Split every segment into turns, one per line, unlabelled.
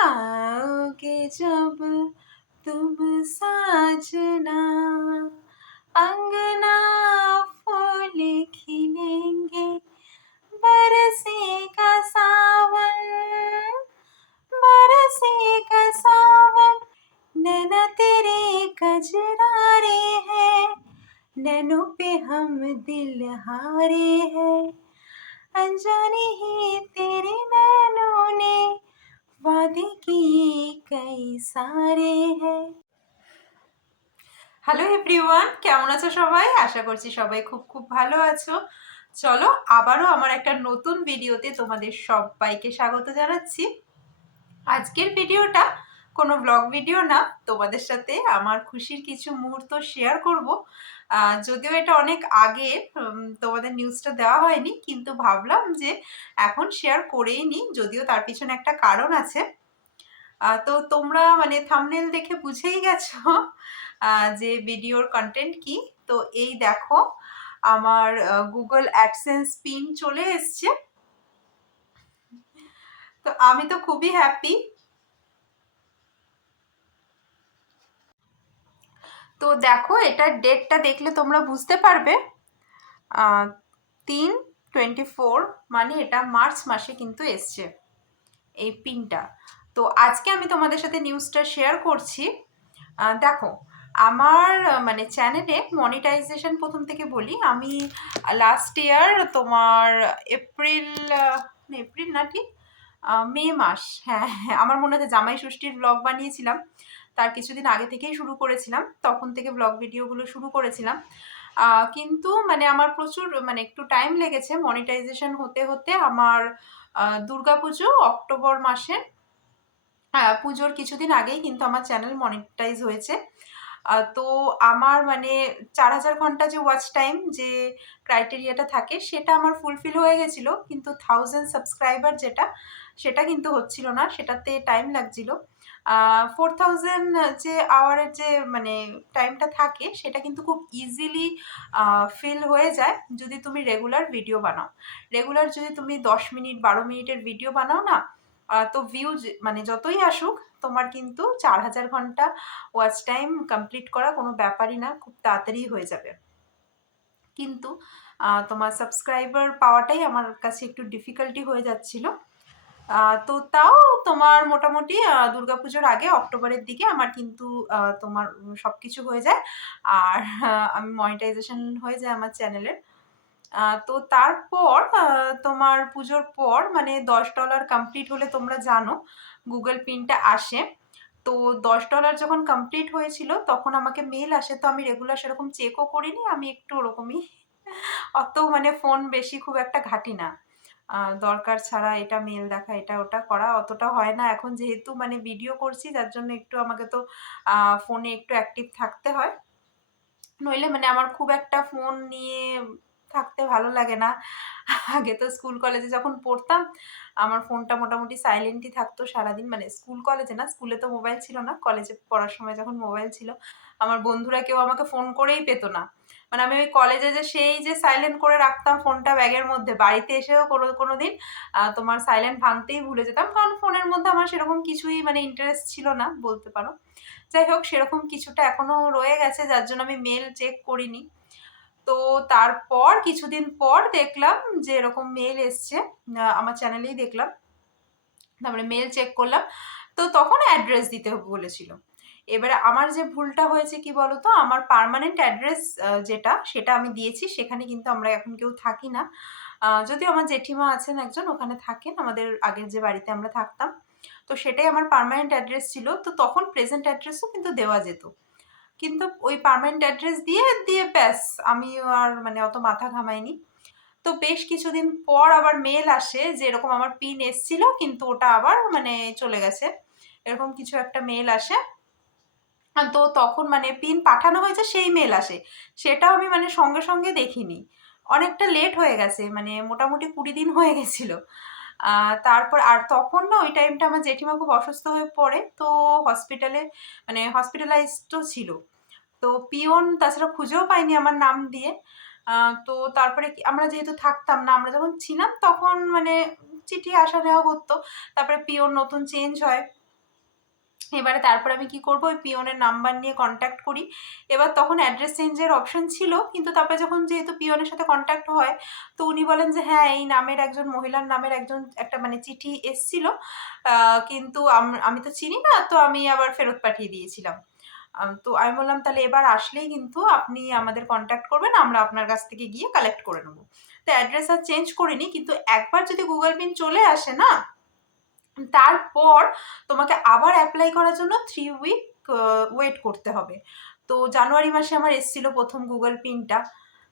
आओगे जब तुम साजना। अंगना फूल खिलेंगे, बरसेगा सावन बरसेगा सावन। नैना तेरे कजरारे हैं, नैनों पे हम दिल हारे हैं। अनजाने ही तेरे वादे किए कई सारे हैं হ্যালো এভরিওয়ান কেমন আছো সবাই আশা করছি সবাই খুব খুব ভালো আছো চলো আবারও আমার একটা নতুন ভিডিওতে তোমাদের সবাইকে স্বাগত জানাচ্ছি আজকের ভিডিওটা কোনো ব্লগ ভিডিও না তোমাদের সাথে আমার খুশির কিছু মুহূর্ত শেয়ার করব আহ, যদিও এটা অনেক আগে উম, তোমাদের নিউজটা দেওয়া হয়নি কিন্তু ভাবলাম যে এখন শেয়ার করেই নিই যদিও তার পিছনে একটা কারণ আছে আহ, তো তোমরা মানে থামনেল দেখে বুঝেই গেছো যে ভিডিওর কন্টেন্ট কি। তো এই দেখো, আমার গুগল অ্যাডসেন্স পিন চলে এসছে। তো আমি তো খুবই হ্যাপি তো দেখো এটার ডেটটা দেখলে তোমরা বুঝতে পারবে। তিন টোয়েন্টি ফোর মানে এটা মার্চ মাসে কিন্তু এসছে, এই পিনটা তো আজকে আমি তোমাদের সাথে নিউজটা শেয়ার করছি। দেখো, আমার মানে চ্যানেলে মনিটাইজেশন প্রথম থেকে বলি, আমি লাস্ট ইয়ার তোমার এপ্রিল এপ্রিল না ঠিক? মে মাস হ্যাঁ হ্যাঁ আমার মনে হচ্ছে জামাই ষষ্ঠীর ব্লগ বানিয়েছিলাম। তার কিছুদিন আগে থেকেই শুরু করেছিলাম, তখন থেকে ব্লগ ভিডিওগুলো শুরু করেছিলাম। কিন্তু মানে আমার প্রচুর মানে একটু টাইম লেগেছে মনিটাইজেশন হতে হতে। আমার দুর্গাপুজো অক্টোবর মাসে হ্যাঁ পুজোর কিছুদিন আগেই কিন্তু আমার চ্যানেল মনিটাইজ হয়েছে। তো আমার মানে চার হাজার ঘণ্টা যে ওয়াচ টাইম যে ক্রাইটেরিয়াটা থাকে, সেটা আমার ফুলফিল হয়ে গেছিল। কিন্তু থাউজেন্ড সাবস্ক্রাইবার যেটা, সেটা কিন্তু হচ্ছিল না, সেটাতে টাইম লাগছিল। ফোর থাউজেন্ড যে আওয়ারের যে মানে টাইমটা থাকে, সেটা কিন্তু খুব ইজিলি ফিল হয়ে যায় যদি তুমি রেগুলার ভিডিও বানাও। রেগুলার যদি তুমি দশ মিনিট, বারো মিনিটের ভিডিও বানাও না তো ভিউ মানে যতই আসুক, তোমার কিন্তু চার হাজার ঘণ্টা ওয়াচ টাইম কমপ্লিট করা কোনো ব্যাপারই না, খুব তাড়াতাড়ি হয়ে যাবে। কিন্তু তোমার সাবস্ক্রাইবার পাওয়াটাই আমার কাছে একটু ডিফিকাল্টি হয়ে যাচ্ছিল। তো তাও তোমার মোটামুটি দুর্গাপুজোর আগে, অক্টোবরের দিকে আমার কিন্তু তোমার সব কিছু হয়ে যায়। আর আমি মনিটাইজেশন হয়ে যায় আমার চ্যানেলের তো তারপর তোমার পুজোর পর মানে দশ ডলার কমপ্লিট হলে তোমরা জানো গুগল পিনটা আসে। তো দশ ডলার যখন কমপ্লিট হয়েছিল, তখন আমাকে মেল আসে। তো আমি রেগুলার সেরকম চেকও করিনি, আমি একটু ওরকমই। অত মানে ফোন বেশি খুব একটা ঘাটি না। দরকার ছাড়া এটা মেল দেখা, এটা ওটা করা অতটা হয় না। এখন যেহেতু মানে ভিডিও করছি, যার জন্য একটু আমাকে তো ফোনে একটু অ্যাক্টিভ থাকতে হয়। নইলে মানে আমার খুব একটা ফোন নিয়ে থাকতে ভালো লাগে না। আগে তো স্কুল কলেজে যখন পড়তাম, আমার ফোনটা মোটামুটি সাইলেন্টই থাকতো সারাদিন। মানে স্কুল কলেজে না, স্কুলে তো মোবাইল ছিল না। কলেজে পড়ার সময় যখন মোবাইল ছিল, আমার বন্ধুরা কেউ আমাকে ফোন করেই পেতো না। মানে আমি ওই কলেজে যে সেই যে সাইলেন্ট করে রাখতাম ফোনটা ব্যাগের মধ্যে, বাড়িতে এসেও কোনো কোনো দিন তোমার সাইলেন্ট ভাঙতেই ভুলে যেতাম। কারণ ফোনের মধ্যে আমার সেরকম কিছুই মানে ইন্টারেস্ট ছিল না, বলতে পারো। যাই হোক, সেরকম কিছুটা এখনও রয়ে গেছে, যার জন্য আমি মেল চেক করিনি। তো তারপর কিছুদিন পর দেখলাম যে এরকম মেল এসছে আমার চ্যানেলেই দেখলাম। তারপরে মেল চেক করলাম, তো তখন অ্যাড্রেস দিতে বলেছিল। এবারে আমার যে ভুলটা হয়েছে কি বলতো, আমার পারমানেন্ট অ্যাড্রেস যেটা, সেটা আমি দিয়েছি, সেখানে কিন্তু আমরা এখন কেউ থাকি না। যদিও আমার জেঠিমা আছেন একজন, ওখানে থাকেন, আমাদের আগের যে বাড়িতে আমরা থাকতাম। তো সেটাই আমার পারমানেন্ট অ্যাড্রেস ছিল, তো তখন প্রেজেন্ট অ্যাড্রেসও কিন্তু দেওয়া যেত। কিন্তু ওই পার্মানেন্ট অ্যাড্রেস দিয়ে দিয়ে ব্যাস, আমি আর মানে অত মাথা ঘামাইনি। তো বেশ কিছুদিন পর আবার মেল আসে যে এরকম আমার পিন এসছিল, কিন্তু ওটা আবার মানে চলে গেছে। এরকম কিছু একটা মেল আসে। তো তখন মানে পিন পাঠানো হয়েছে, সেই মেল আসে। সেটাও আমি মানে সঙ্গে সঙ্গে দেখিনি। অনেকটা লেট হয়ে গেছে মানে মোটামুটি কুড়ি দিন হয়ে গেছিল। তারপর আর তখন না ওই টাইমটা আমার জেঠিমা খুব অসুস্থ হয়ে পড়ে, তো হসপিটালে মানে হসপিটালাইজডও ছিল। তো পিয়ন তাছাড়া খুঁজেও পাইনি আমার নাম দিয়ে। তো তারপরে আমরা যেহেতু থাকতাম না, আমরা যখন ছিলাম তখন মানে চিঠি আসা নেওয়া হতো। তারপরে পিওর নতুন চেঞ্জ হয়। এবারে তারপর আমি কি করব? ওই পিওনের নাম্বার নিয়ে কন্ট্যাক্ট করি। এবার তখন অ্যাড্রেস চেঞ্জের অপশন ছিল, কিন্তু তারপরে যখন যেহেতু পিওনের সাথে কন্ট্যাক্ট হয়, তো উনি বলেন যে হ্যাঁ এই নামের একজন মহিলার নামের একজন, একটা মানে চিঠি এসছিল। কিন্তু আমি তো চিনি না, তো আমি আবার ফেরত পাঠিয়ে দিয়েছিলাম। তো আমি বললাম, তাহলে এবার আসলেই কিন্তু আপনি আমাদের কন্ট্যাক্ট করবেন, আমরা আপনার কাছ থেকে গিয়ে কালেক্ট করে নেব। তো অ্যাড্রেস আর চেঞ্জ করিনি, কিন্তু একবার যদি গুগল পিন চলে আসে না তারপর তোমাকে আবার অ্যাপ্লাই করার জন্য থ্রি উইক ওয়েট করতে হবে। তো জানুয়ারি মাসে আমার এসেছিল প্রথম গুগল পিনটা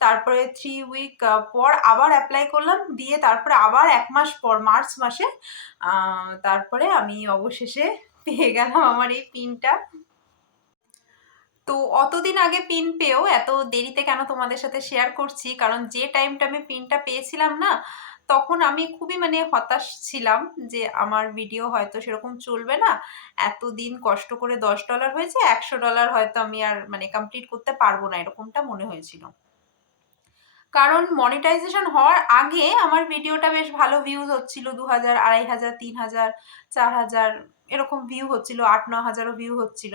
তারপরে থ্রি উইক পর আবার অ্যাপ্লাই করলাম। দিয়ে তারপরে আবার এক মাস পর, মার্চ মাসে তারপরে আমি অবশেষে পেয়ে গেলাম আমার এই পিনটা তো অতদিন আগে পিন পেয়েও, এত দেরিতে কেন তোমাদের সাথে শেয়ার করছি? কারণ যে টাইমটা আমি পিনটা পেয়েছিলাম না তখন আমি খুবই মানে হতাশ ছিলাম যে আমার ভিডিও হয়তো সেরকম চলবে না। এতদিন কষ্ট করে দশ ডলার হয়েছে, একশো ডলার হয়তো আমি আর মানে কমপ্লিট করতে পারব না, এরকমটা মনে হয়েছিল। কারণ মনিটাইজেশন হওয়ার আগে আমার ভিডিওটা বেশ ভালো ভিউজ হচ্ছিল দু হাজার আড়াই হাজার তিন হাজার চার হাজার এরকম ভিউ হচ্ছিল, আট ন হাজারও ভিউ হচ্ছিল।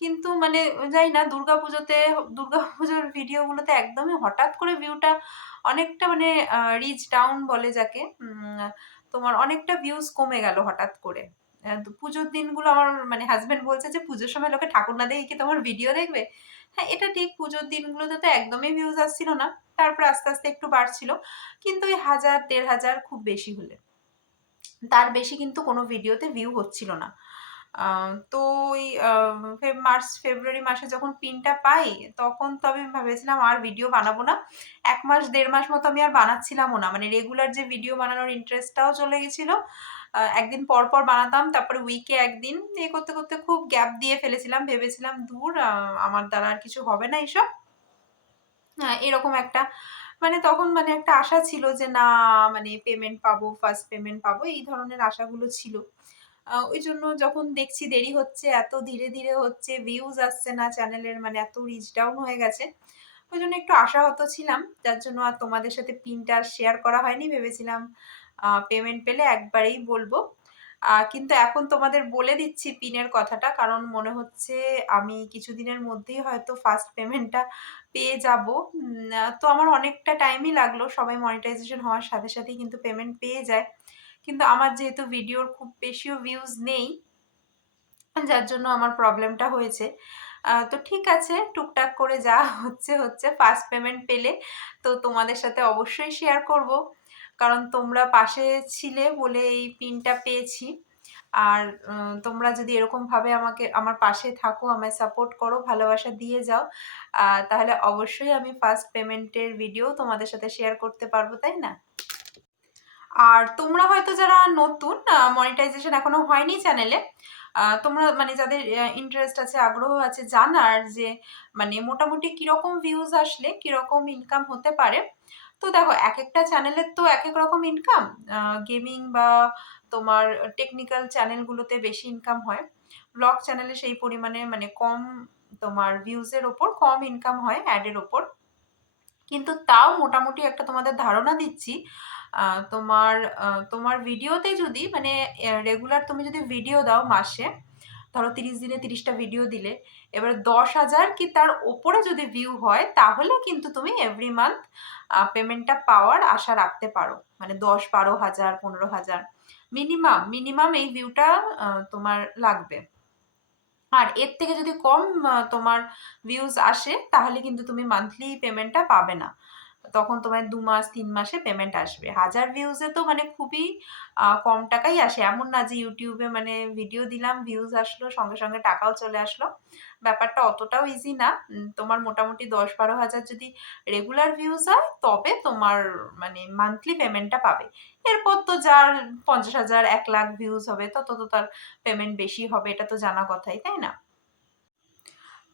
কিন্তু মানে যাই না, দুর্গাপুজোতে, দুর্গাপুজোর ভিডিওগুলোতে একদমই হঠাৎ করে ভিউটা অনেকটা মানে রিচ ডাউন বলে যাকে তোমার অনেকটা ভিউজ কমে গেল হঠাৎ করে। পুজোর দিনগুলো আমার মানে হাজব্যান্ড বলছে যে, পুজোর সময় লোকে ঠাকুর না দেখে কি তোমার ভিডিও দেখবে? হ্যাঁ এটা ঠিক, পুজোর দিনগুলোতে তো একদমই ভিউজ আসছিল না, তারপর আস্তে আস্তে একটু বাড়ছিল, কিন্তু ওই হাজার, দেড় হাজার খুব বেশি হলে। তার বেশি কিন্তু কোনো ভিডিওতে ভিউ হচ্ছিল না। তো ওই মার্চ, ফেব্রুয়ারি মাসে যখন পিনটা পাই, তখন তো আমি ভেবেছিলাম আর ভিডিও বানাবো না। এক মাস, দেড় মাস মতো আমি আর বানাচ্ছিলামও না। মানে রেগুলার যে ভিডিও বানানোর ইন্টারেস্টটাও চলে গেছিল। একদিন পর পর বানাতাম, তারপরে উইকে একদিন এ করতে করতে খুব গ্যাপ দিয়ে ফেলেছিলাম। ভেবেছিলাম, দূর আমার দ্বারা আর কিছু হবে না এইসব এরকম একটা মানে তখন মানে একটা আশা ছিল যে, না মানে পেমেন্ট পাবো ফার্স্ট পেমেন্ট পাবো। এই ধরনের আশাগুলো ছিল। ওই জন্য যখন দেখছি দেরি হচ্ছে, এত ধীরে ধীরে হচ্ছে ভিউজ আসছে না চ্যানেলের মানে এত রিচ ডাউন হয়ে গেছে ওই জন্য একটু আশাহত ছিলাম, যার জন্য আর তোমাদের সাথে পিনটা শেয়ার করা হয়নি, ভেবেছিলাম পেমেন্ট পেলে একবারেই বলব। কিন্তু এখন তোমাদের বলে দিচ্ছি পিনের কথাটা, কারণ মনে হচ্ছে আমি কিছুদিনের মধ্যেই হয়তো ফার্স্ট পেমেন্টটা পেয়ে যাব। তো আমার অনেকটা টাইমই লাগল, সবাই মনিটাইজেশন হওয়ার সাথে সাথেই কিন্তু পেমেন্ট পেয়ে যায়। কিন্তু আমার যেহেতু ভিডিওর খুব বেশিও ভিউজ নেই, যার জন্য আমার প্রবলেমটা হয়েছে। তো ঠিক আছে, টুকটাক করে যা হচ্ছে হচ্ছে ফার্স্ট পেমেন্ট পেলে তো তোমাদের সাথে অবশ্যই শেয়ার করব। কারণ তোমরা পাশে ছিলে বলে এই পিনটা পেয়েছি। আর তোমরা যদি এরকমভাবে আমাকে, আমার পাশে থাকো, আমায় সাপোর্ট করো, ভালোবাসা দিয়ে যাও তাহলে অবশ্যই আমি ফার্স্ট পেমেন্টের ভিডিও তোমাদের সাথে শেয়ার করতে পারব, তাই না? আর তোমরা হয়তো যারা নতুন মনিটাইজেশন এখনও হয়নি চ্যানেলে তোমরা মানে যাদের ইন্টারেস্ট আছে, আগ্রহ আছে জানার যে মানে মোটামুটি কীরকম ভিউজ আসলে, কীরকম ইনকাম হতে পারে। তো দেখো এক একটা চ্যানেলের তো এক এক রকম ইনকাম গেমিং বা তোমার টেকনিক্যাল চ্যানেলগুলোতে বেশি ইনকাম হয়। ব্লগ চ্যানেলে সেই পরিমাণে মানে কম তোমার ভিউজের ওপর, কম ইনকাম হয় অ্যাডের ওপর। কিন্তু তাও মোটামুটি একটা তোমাদের ধারণা দিচ্ছি তোমার তোমার ভিডিওতে যদি মানে রেগুলার তুমি যদি ভিডিও দাও মাসে, ধরো তিরিশ দিনে তিরিশটা ভিডিও দিলে, এবার দশ হাজার কি তার ওপরে যদি ভিউ হয়, তাহলে কিন্তু তুমি এভরি মান্থ পেমেন্টটা পাওয়ার আশা রাখতে পারো। মানে দশ, বারো হাজার, পনেরো হাজার মিনিমাম মিনিমাম এই ভিউটা তোমার লাগবে। আর এর থেকে যদি কম তোমার ভিউজ আসে, তাহলে কিন্তু তুমি মান্থলি পেমেন্টটা পাবে না। তখন তোমার দু মাস, তিন মাসে পেমেন্ট আসবে। হাজার ভিউজে তো মানে খুবই কম টাকাই আসে। এমন না যে ইউটিউবে মানে ভিডিও দিলাম ভিউজ আসলো, সঙ্গে সঙ্গে টাকাও চলে আসলো। ব্যাপারটা অতটাও ইজি না। তোমার মোটামুটি দশ বারো হাজার যদি রেগুলার ভিউজ হয়, তবে তোমার মানে মান্থলি পেমেন্টটা পাবে। এরপর তো যার পঞ্চাশ হাজার, এক লাখ ভিউজ হবে, তত তো তার পেমেন্ট বেশি হবে, এটা তো জানা কথাই, তাই না?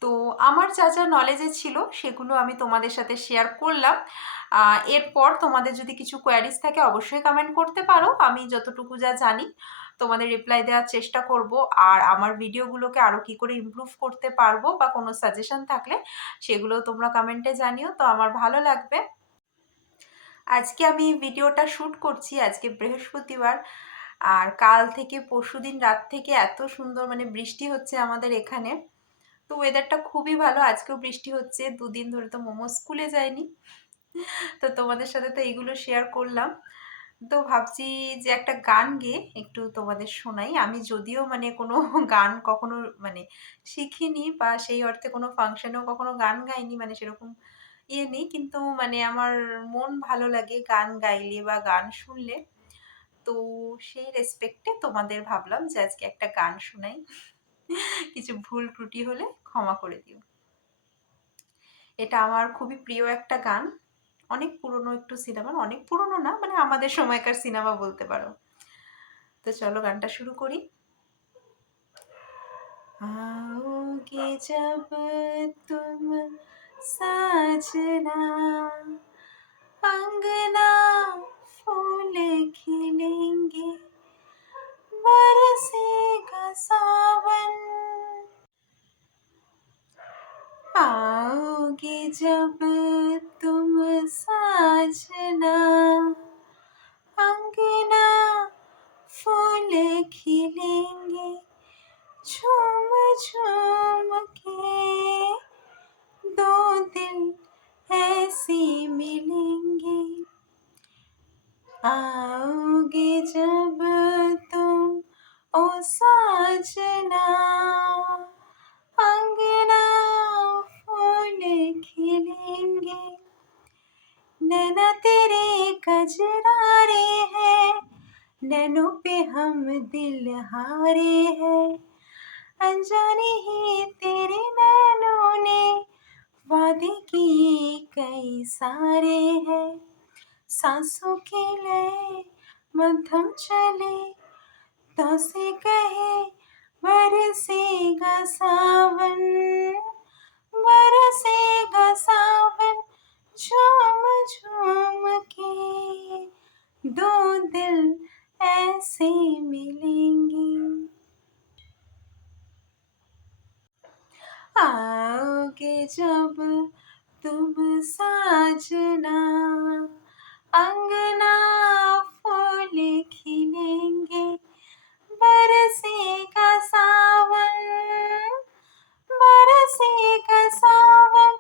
তো আমার যা যা নলেজে ছিল সেগুলো আমি তোমাদের সাথে শেয়ার করলাম। এরপর তোমাদের যদি কিছু কোয়ারিজ থাকে অবশ্যই কমেন্ট করতে পারো। আমি যতটুকু যা জানি তোমাদের রিপ্লাই দেওয়ার চেষ্টা করব। আর আমার ভিডিওগুলোকে আরও কি করে ইমপ্রুভ করতে পারব বা কোনো সাজেশন থাকলে সেগুলো তোমরা কমেন্টে জানিও। তো আমার ভালো লাগবে। আজকে আমি ভিডিওটা শ্যুট করছি আজকে বৃহস্পতিবার। আর কাল থেকে পরশুদিন রাত থেকে এত সুন্দর মানে বৃষ্টি হচ্ছে আমাদের এখানে। তো ওয়েদারটা খুবই ভালো। আজকেও বৃষ্টি হচ্ছে, দুদিন ধরে তো মোমো স্কুলে যায়নি। তো তোমাদের সাথে তো এইগুলো শেয়ার করলাম। তো ভাবছি যে একটা গান গেয়ে একটু তোমাদের শোনাই। আমি যদিও মানে কোনো গান কখনো মানে শিখিনি বা সেই অর্থে কোনো ফাংশনেও কখনো গান গাইনি মানে সেরকম ইয়ে নেই। কিন্তু মানে আমার মন ভালো লাগে গান গাইলে বা গান শুনলে। তো সেই রেসপেক্টে তোমাদের ভাবলাম যে আজকে একটা গান শোনাই। কিছু ভুল ত্রুটি হলে ক্ষমা করে দিও এটা আমার খুবই প্রিয় একটা গান অনেক পুরনো একটু সিনেমা অনেক পুরনো না মানে আমাদের সময়কার সিনেমা বলতে পারো তো চলো গানটা শুরু করি आओगे जब तुम साजना जब तुम साजना अंगना फूल खिलेंगे झूम झूम के दो दिल ऐसे मिलेंगे। आओगे नैनों पे हम दिल हारे हैं। अनजाने ही तेरे नैनों ने वादे किए कई सारे हैं। सांसों के लय, मध्यम चले तो से कहे, बरसेगा सावन बरसेगा सावन झूम झूम के दो दिल ऐसे मिलेंगे। आओगे जब तुम साजना, अंगना फूल खिलेंगे, बरसेगा सावन बरसेगा सावन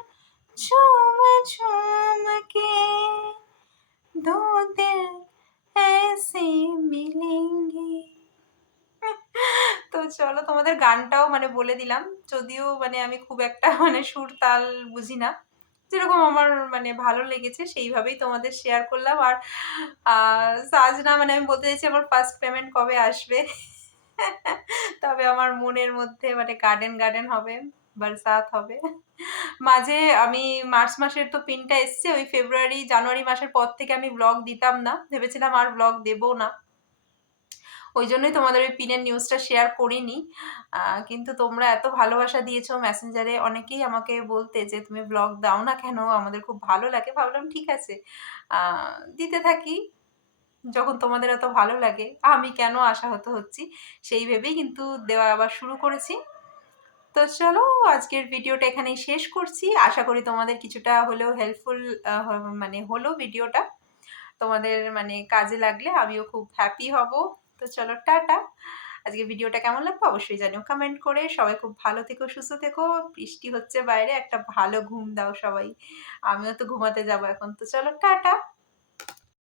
झूम झूम চলো তোমাদের গানটাও মানে বলে দিলাম। যদিও মানে আমি খুব একটা মানে সুর তাল বুঝি না। যেরকম আমার মানে ভালো লেগেছে, সেইভাবেই তোমাদের শেয়ার করলাম। আর সাজনা মানে আমি বলতে চাইছি আমার ফার্স্ট পেমেন্ট কবে আসবে? তবে আমার মনের মধ্যে মানে গার্ডেন গার্ডেন হবে, বরসাত হবে। মাঝে আমি মার্চ মাসের তো পিনটা এসছে, ওই ফেব্রুয়ারি জানুয়ারি মাসের পর থেকে আমি ব্লগ দিতাম না। ভেবেছিলাম আর ব্লগ দেবো না। ওই জন্যই তোমাদের ওই পিনের নিউজটা শেয়ার করিনি। কিন্তু তোমরা এত ভালোবাসা দিয়েছ মেসেঞ্জারে অনেকেই আমাকে বলতে যে, তুমি ব্লগ দাও না কেন? আমাদের খুব ভালো লাগে। ভাবলাম, ঠিক আছে। দিতে থাকি, যখন তোমাদের এত ভালো লাগে। আমি কেন আশাহত হচ্ছি সেই ভেবেই কিন্তু দেওয়া আবার শুরু করেছি। তো চলো, আজকের ভিডিওটা এখানেই শেষ করছি। আশা করি তোমাদের কিছুটা হলেও হেল্পফুল মানে হলো ভিডিওটা তোমাদের মানে কাজে লাগলে আমিও খুব হ্যাপি হব। তো চলো টাটা। আজকে ভিডিওটা কেমন লাগবে অবশ্যই জানিও কমেন্ট করে। সবাই খুব ভালো থেকো, সুস্থ থেকো। বৃষ্টি হচ্ছে বাইরে, একটা ভালো ঘুম দাও সবাই। আমিও তো ঘুমাতে যাব এখন। তো চলো টাটা।